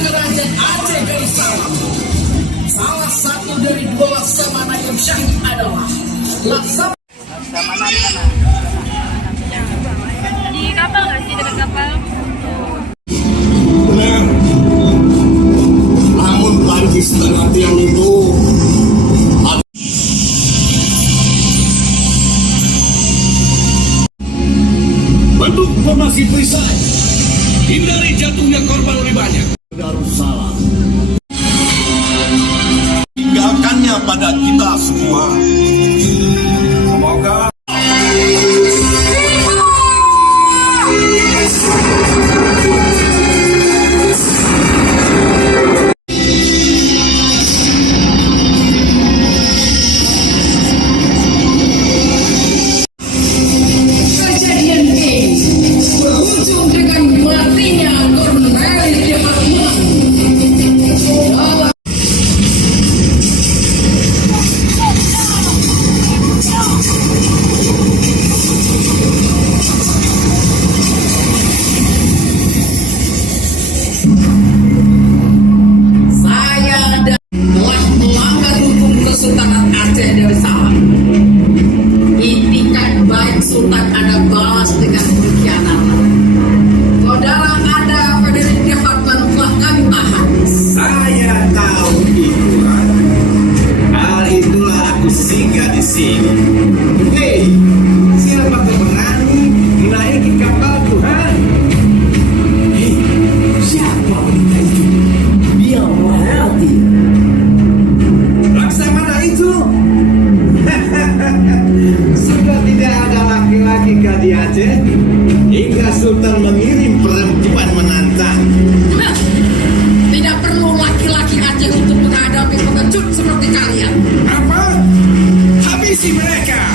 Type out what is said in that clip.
kerajaan Aceh Darussalam. Salah satu dari dua laksamana yang syahid adalah laksamana di kapal nggak sih, dekat kapal? Benar. Namun bagi setengah tiang itu bentuk formasi perisai, hindari jatuhnya korban lebih banyak. Darussalam tinggalkannya pada kita semua. Semoga kejadian ini berujung dengan matinya Kornel Departemen. Saya telah melanggar hukum Kesultanan Aceh Darussalam. Itikat baik Sultan ada balas dengan pengkhianatan. Saudara ada Frederick Departemen telah kami tahan. Saya tahu itulah. Hal itulah aku singgah di sini. Hei, siapa yang berani menaiki kapal Tuhan? Hei, siapa wanita itu? Dia melewati. Laksamana itu? Sudah tidak ada laki-laki di Aceh hingga Sultan mengirim perempuan menantang. Nah, tidak perlu laki-laki Aceh untuk menghadapi pengecut seperti kalian. Apa? Habisi mereka!